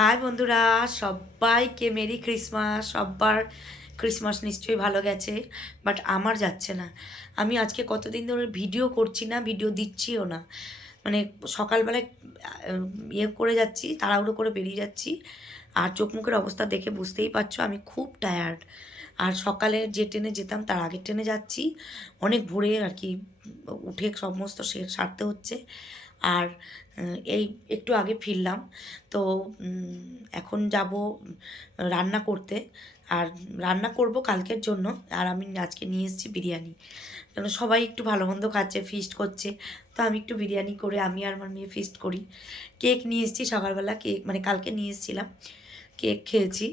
High বন্ধুরা, সবাইকে merry Christmas. সবার ক্রিসমাস নিশ্চয়ই ভালো গেছে, বাট আমার যাচ্ছে না। আমি আজকে কতদিন ধরে ভিডিও করছি না, ভিডিও দিচ্ছিও না। মানে সকালবেলায় ইয়ে করে যাচ্ছি, তাড়াহুড়ো করে বেরিয়ে যাচ্ছি, আর চোখ মুখের অবস্থা দেখে বুঝতেই পারছো আমি খুব টায়ার্ড। আর সকালে যে ট্রেনে যেতাম তার আগের ট্রেনে যাচ্ছি, অনেক ভোরে আর কি উঠে সমস্ত সারতে হচ্ছে। আর এই একটু আগে ফিরলাম। তো এখন যাব রান্না করতে। আর রান্না করব কালকের জন্য। আর আমি আজকে নিয়ে এসেছি বিরিয়ানি, কেন সবাই একটু ভালো মন্দ খাচ্ছে, ফিস্ট করছে। তো আমি একটু বিরিয়ানি করে আমি আর আমার মেয়ে ফিস্ট করি। কেক নিয়ে এসেছি সকালবেলা, কেক মানে কালকে নিয়ে এসেছিলাম, কেক খেয়েছি।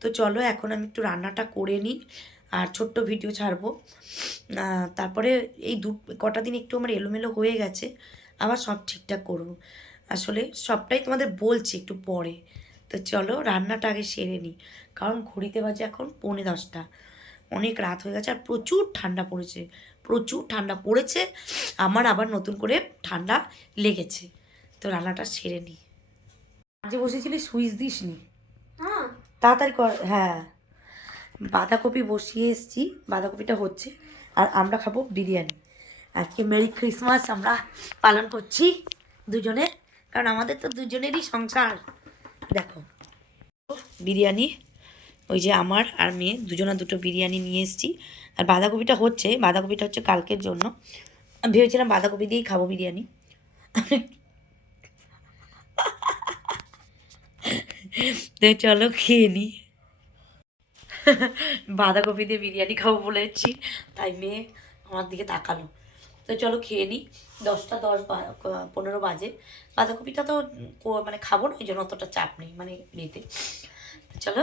তো চলো এখন আমি একটু রান্নাটা করে নিই, আর ছোট্ট ভিডিও ছাড়বো। তারপরে এই কটা দিন একটু আমার এলোমেলো হয়ে গেছে, আবার সব ঠিকঠাক করবো। আসলে সবটাই তোমাদের বলছি একটু পরে। তো চলো রান্নাটা আগে সেরে নিই, কারণ ঘড়িতে বাজে এখন 10:45। অনেক রাত হয়ে গেছে, আর প্রচুর ঠান্ডা পড়েছে, প্রচুর ঠান্ডা পড়েছে। আমার আবার নতুন করে ঠান্ডা লেগেছে। তো রান্নাটা সেরে নিই। আজকে বসেছিলি, সুইচ দিস নি? তাড়াতাড়ি কর। হ্যাঁ, বাঁধাকপি বসিয়ে এসেছি, বাঁধাকপিটা হচ্ছে। আর আমরা খাবো বিরিয়ানি। আজকে মেরি ক্রিসমাস আমরা পালন করছি দুজনে, কারণ আমাদের তো দুজনেরই সংসার। দেখো বিরিয়ানি, ওই যে আমার আর মেয়ে দুজনা দুটো বিরিয়ানি নিয়ে এসেছি। আর বাঁধাকপিটা হচ্ছে, বাঁধাকপিটা হচ্ছে কালকের জন্য। আমি ভেবেছিলাম বাঁধাকপি দিয়েই খাবো বিরিয়ানি। তো চলো খেয়ে নিই। বাঁধাকপি দিয়ে বিরিয়ানি খাবো বলেছি, তাই মেয়ে আমার দিকে তাকালো। তো চলো খেয়ে নিই। 10:10 15 বাজে। বাঁধাকপিটা তো মানে খাবো না, এই জন্য অতটা চাপ নেই মানে নিতে। চলো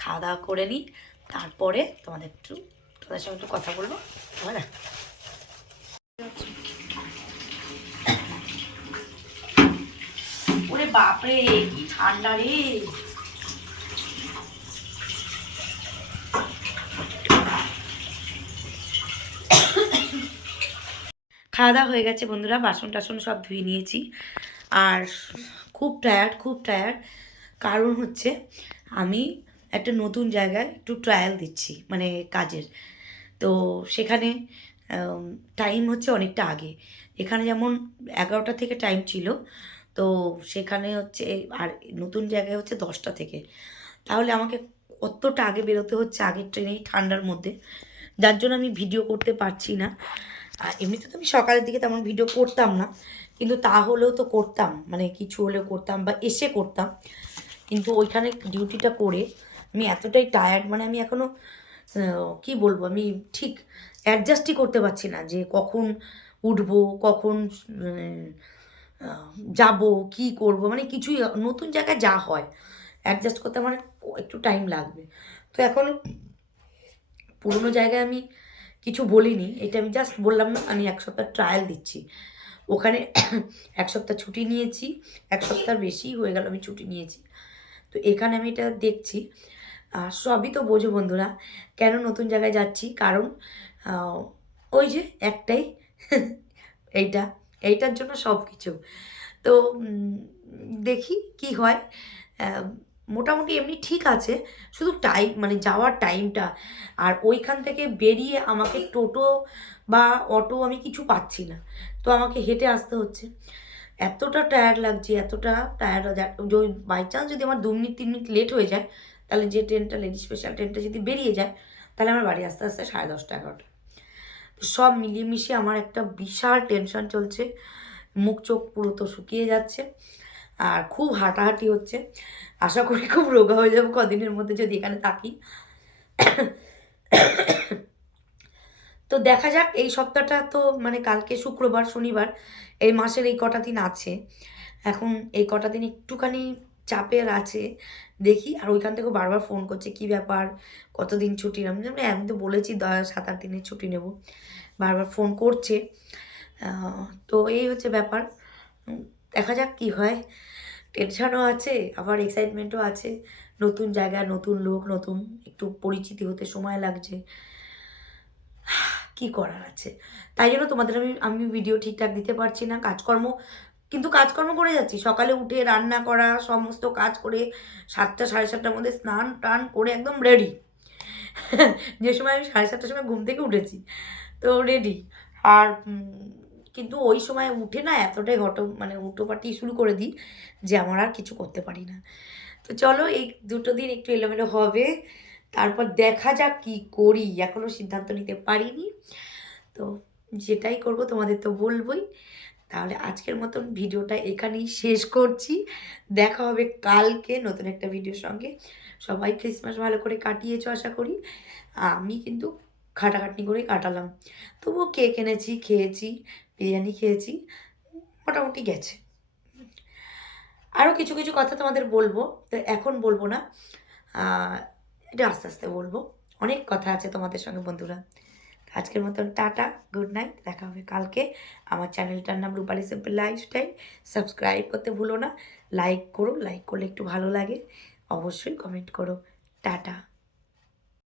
খাওয়া দাওয়া করে নিই, তারপরে তোমাদের সঙ্গে একটু কথা বলবো। না, ওরে বাপরে কি ঠান্ডা রে। খাওয়া দাওয়া হয়ে গেছে বন্ধুরা, বাসন টাসন সব ধুয়ে নিয়েছি। আর খুব টায়ার্ড, খুব টায়ার্ড। কারণ হচ্ছে আমি একটা নতুন জায়গায় একটু ট্রায়াল দিচ্ছি, মানে কাজের। তো সেখানে টাইম হচ্ছে অনেকটা আগে। এখানে যেমন 11টা থেকে টাইম ছিল, তো সেখানে হচ্ছে আর নতুন জায়গায় হচ্ছে 10টা থেকে। তাহলে আমাকে কতটা আগে বেরোতে হচ্ছে, আগের ট্রেনেই ঠান্ডার মধ্যে, যার জন্য আমি ভিডিও করতে পারছি না। আর এমনিতে তো আমি সকালের দিকে তেমন ভিডিও করতাম না, কিন্তু তাহলেও তো করতাম, মানে কিছু হলেও করতাম বা এসে করতাম। কিন্তু ওইখানে ডিউটিটা করে আমি এতটাই টায়ার্ড, মানে আমি এখনও কি বলবো, আমি ঠিক অ্যাডজাস্টই করতে পারছি না যে কখন উঠবো, কখন যাব, কি করব, মানে কিছুই নতুন জায়গায় যা হয় অ্যাডজাস্ট করতে আমার একটু টাইম লাগবে। তো এখন পুরোনো জায়গায় আমি কিছু বলিনি, এটা আমি জাস্ট বললাম না আমি 1 সপ্তাহ ট্রায়াল দিচ্ছি ওখানে। 1 সপ্তাহ ছুটি নিয়েছি, 1 সপ্তাহের বেশি হয়ে গেল আমি ছুটি নিয়েছি। তো এখানে আমি এটা দেখছি। সবই তো বোঝো বন্ধুরা, কেন নতুন জায়গায় যাচ্ছি, কারণ ওই যে একটাই এইটা, এইটার জন্য সব কিছু। তো দেখি কি হয়। মোটামুটি এমনি ঠিক আছে, শুধু টাইম মানে যাওয়ার টাইমটা। আর ওইখান থেকে বেরিয়ে আমাকে টোটো বা অটো আমি কিছু পাচ্ছি না, তো আমাকে হেঁটে আসতে হচ্ছে। এতটা টায়ার্ড লাগছে, এতটা টায়ার্ড হয়ে যায়। যদি বাই চান্স যদি আমার 2 মিনিট 3 মিনিট লেট হয়ে যায়, তাহলে যে ট্রেনটা লেডি স্পেশাল ট্রেনটা যদি বেরিয়ে যায়, তাহলে আমার বাড়ি আসতে আসতে 10:30 11টা। তো সব মিলিয়ে মিশিয়ে আমার একটা বিশাল টেনশন চলছে, মুখ চোখ পুরো তো শুকিয়ে যাচ্ছে, আর খুব হাঁটাহাঁটি হচ্ছে। আশা করি খুব রোগা হয়ে যাবো কদিনের মধ্যে যদি এখানে থাকি। তো দেখা যাক, এই সপ্তাহটা তো মানে কালকে শুক্রবার শনিবার, এই মাসের এই কটা দিন আছে। এখন এই কটা দিন একটুখানি চাপের আছে, দেখি। আর ওইখান থেকেও বারবার ফোন করছে, কি ব্যাপার, কতদিন ছুটি? আমি তো বলেছি 7-8 দিনের ছুটি নেব, বারবার ফোন করছে। তো এই হচ্ছে ব্যাপার। দেখা যাক কি হয়। টেনশনও আছে, আবার এক্সাইটমেন্টও আছে। নতুন জায়গা, নতুন লোক, নতুন একটু পরিচিতি হতে সময় লাগছে। কি করার আছে, তাই জন্য তোমাদের আমি ভিডিও ঠিকঠাক দিতে পারছি না, কাজকর্ম কিন্তু কাজকর্ম করে যাচ্ছি, সকালে উঠে রান্না করা সমস্ত কাজ করে 7টা 7:30টার মধ্যে স্নান টান করে একদম রেডি। যে সময় আমি 7:30টার সময় ঘুম থেকে উঠেছি, তো রেডি। আর কিন্তু ওই সময় উঠে না এতটাই মানে হুটোপাটি শুরু করে দিই যে আমার আর কিছু করতে পারি না। তো চলো এই 2টো দিন একটু এলোমেলো হবে, তারপর দেখা যাক কী করি, এখনও সিদ্ধান্ত নিতে পারিনি। তো যেটাই করব তোমাদের তো বলবই। তাহলে আজকের মতন ভিডিওটা এখানেই শেষ করছি। দেখা হবে কালকে নতুন একটা ভিডিওর সঙ্গে। সবাই ক্রিসমাস ভালো করে কাটিয়েছো আশা করি। আমি কিন্তু খাটাখাটনি করেই কাটালাম, তবুও কেক এনেছি, খেয়েছি, বিরিয়ানি খেয়েছি, মোটামুটি গেছে। আরও কিছু কিছু কথা তোমাদের বলবো, তো এখন বলবো না, এটা আস্তে আস্তে বলবো। অনেক কথা আছে তোমাদের সঙ্গে বন্ধুরা। আজকের মতন টাটা, গুড নাইট, দেখা হবে কালকে। আমার চ্যানেলটার নাম রূপালী সিম্পল লাইফস্টাইল। সাবস্ক্রাইব করতে ভুলো না, লাইক করো, লাইক করলে একটু ভালো লাগে, অবশ্যই কমেন্ট করো। টাটা।